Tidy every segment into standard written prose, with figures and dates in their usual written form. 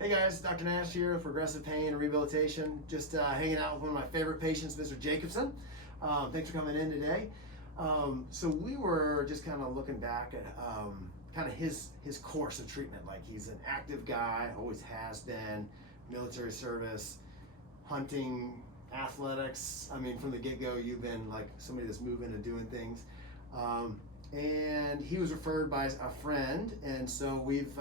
Hey guys, Dr. Nash here with Progressive Pain and Rehabilitation. Just hanging out with one of my favorite patients, Mr. Jacobson. Thanks for coming in today. So we were just kind of looking back at kind of his course of treatment. Like, he's an active guy, always has been, military service, hunting, athletics. I mean, from the get-go, you've been like somebody that's moving and doing things. And he was referred by a friend, and so we've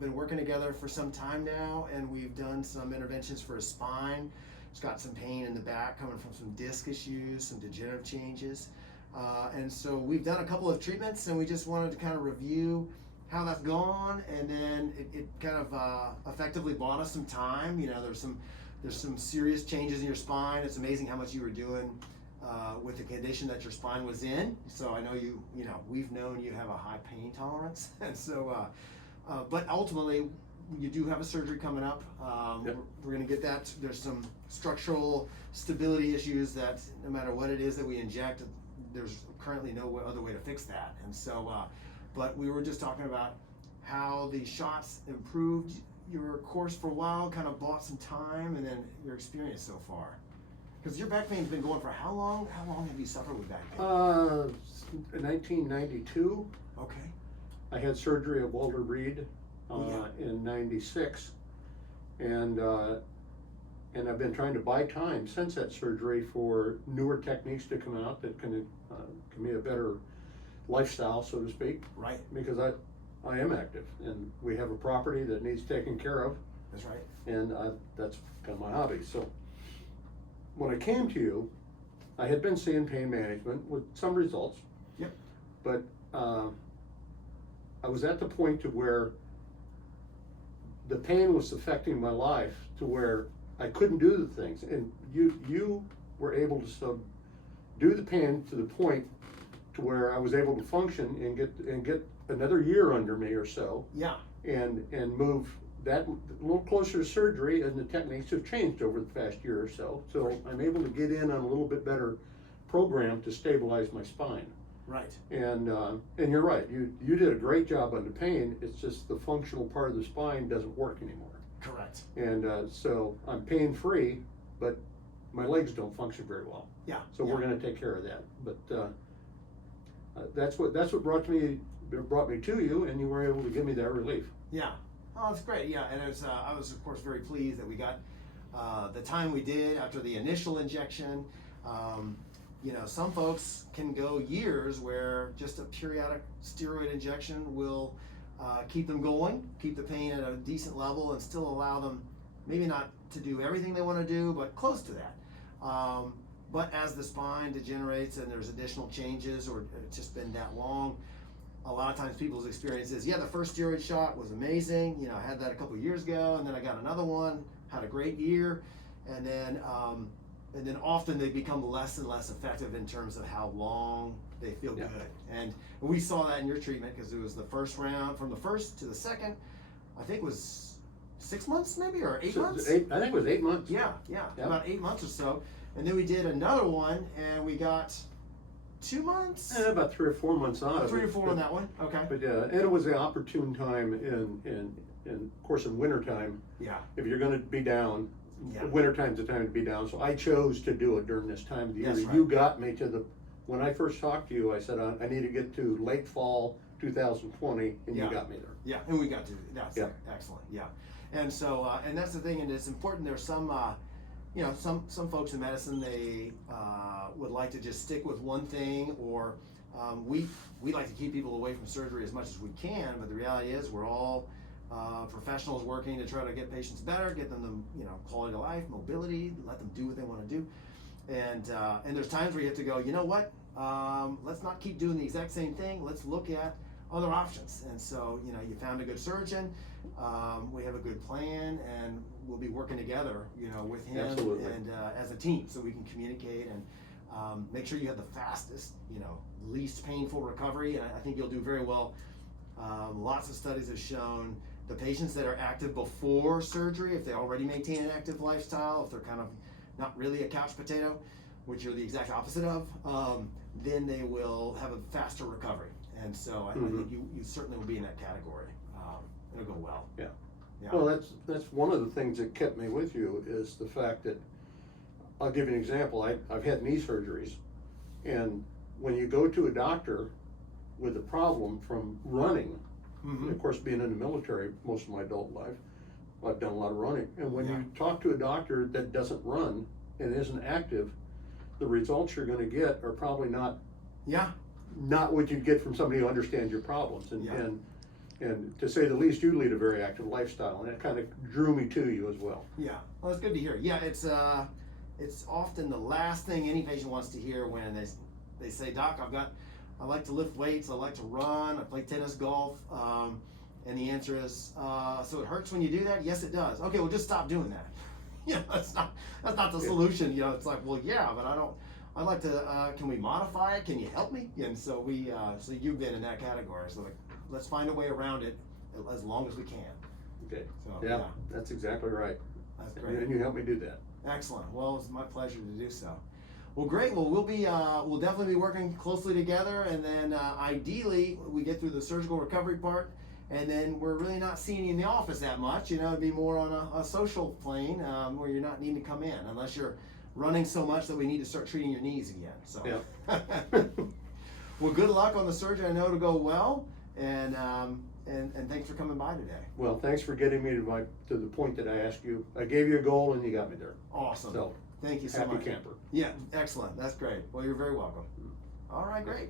been working together for some time now, and we've done some interventions for his spine. He's got some pain in the back coming from some disc issues, some degenerative changes, and so we've done a couple of treatments, and we just wanted to kind of review how that's gone, and then it kind of effectively bought us some time. You know, there's some serious changes in your spine. It's amazing how much you were doing with the condition that your spine was in. So I know we've known you have a high pain tolerance, and so but ultimately you do have a surgery coming up. Yep. We're going to get that. There's some structural stability issues that no matter what it is that we inject, there's currently no other way to fix that. And so but we were just talking about how the shots improved your course for a while, kind of bought some time, and then your experience so far. Because your back pain's been going for how long? How long have you suffered with back pain? 1992. Okay. I had surgery of Walter Reed Yeah. in '96, and I've been trying to buy time since that surgery for newer techniques to come out that can give me a better lifestyle, so to speak. Right. Because I am active, and we have a property that needs taken care of, That's right. and that's kind of my hobby. So when I came to you, I had been seeing pain management with some results. Yep. But I was at the point to where the pain was affecting my life to where I couldn't do the things, and you were able to subdue the pain to the point to where I was able to function and get another year under me or so. Yeah. And move that a little closer to surgery, and the techniques have changed over the past year or so. So Right. I'm able to get in on a little bit better program to stabilize my spine. Right. And you're right, you did a great job on the pain. It's just the functional part of the spine doesn't work anymore. Correct. And so I'm pain free, but my legs don't function very well. Yeah. So we're going to take care of that. But that's what brought me to you, and you were able to give me that relief. Yeah. Oh, that's great. Yeah, and it was, I was of course very pleased that we got the time we did after the initial injection. You know, some folks can go years where just a periodic steroid injection will keep them going, keep the pain at a decent level, and still allow them maybe not to do everything they want to do, but close to that. But as the spine degenerates and there's additional changes, or it's just been that long, a lot of times people's experience is, yeah, the first steroid shot was amazing. You know, I had that a couple of years ago, and then I got another one, had a great year, and then often they become less and less effective in terms of how long they feel Yeah. good. And we saw that in your treatment, because it was the first round, from the first to the second, I think it was 6 months maybe, or 8 months? I think it was 8 months. Yeah, about 8 months or so. And then we did another one, and we got 2 months? About 3 or 4 months on. 3 or 4 on that one, okay. But and it was the opportune time in of course in wintertime. Yeah. If you're going to be down, Yeah. wintertime's the time to be down. So I chose to do it during this time of the year. That's right. You got me to when I first talked to you, I said I need to get to late fall 2020, and Yeah. you got me there. Yeah, and we got to, that's Yeah. excellent, yeah. And so, and that's the thing, and it's important, there's some, you know, some folks in medicine, they would like to just stick with one thing, or we like to keep people away from surgery as much as we can, but the reality is we're all professionals working to try to get patients better, get them the, you know, quality of life, mobility, let them do what they want to do. And there's times where you have to go, you know what, let's not keep doing the exact same thing, let's look at other options. And so, you know, you found a good surgeon, we have a good plan, and we'll be working together, you know, with him. Absolutely. And as a team, so we can communicate and make sure you have the fastest, you know, least painful recovery. And I think you'll do very well. Lots of studies have shown the patients that are active before surgery, if they already maintain an active lifestyle, if they're kind of not really a couch potato, which you're the exact opposite of, then they will have a faster recovery. And so I think you certainly will be in that category. It'll go well. Yeah. Yeah. Well, that's one of the things that kept me with you is the fact that, I'll give you an example. I've had knee surgeries, and when you go to a doctor with a problem from running, Mm-hmm. and of course, being in the military most of my adult life, I've done a lot of running. And when Yeah. you talk to a doctor that doesn't run and isn't active, the results you're gonna get are probably not Yeah. what you'd get from somebody who understands your problems. And, Yeah. and to say the least, you lead a very active lifestyle, and that kind of drew me to you as well. Yeah. Well, that's good to hear. Yeah, it's often the last thing any patient wants to hear when they say, Doc, I like to lift weights, I like to run, I play tennis, golf, and the answer is, so it hurts when you do that? Yes, it does. Okay, well, just stop doing that. That's not the solution. It's like, well, yeah, but I'd like to, can we modify it? Can you help me? And so so you've been in that category. So like, let's find a way around it as long as we can. Okay. So, Yeah, that's exactly right. That's great. And you helped me do that. Excellent. Well, it's my pleasure to do so. Well, great. Well, we'll definitely be working closely together, and then ideally we get through the surgical recovery part, and then we're really not seeing you in the office that much. It'd be more on a social plane where you're not needing to come in unless you're running so much that we need to start treating your knees again. So, Yeah. Well, good luck on the surgery. I know it'll go well, and thanks for coming by today. Well, thanks for getting me to the point that I asked you. I gave you a goal and you got me there. Awesome. So, Thank you so happy much. camper. Yeah, excellent. That's great. Well, you're very welcome. All right, great.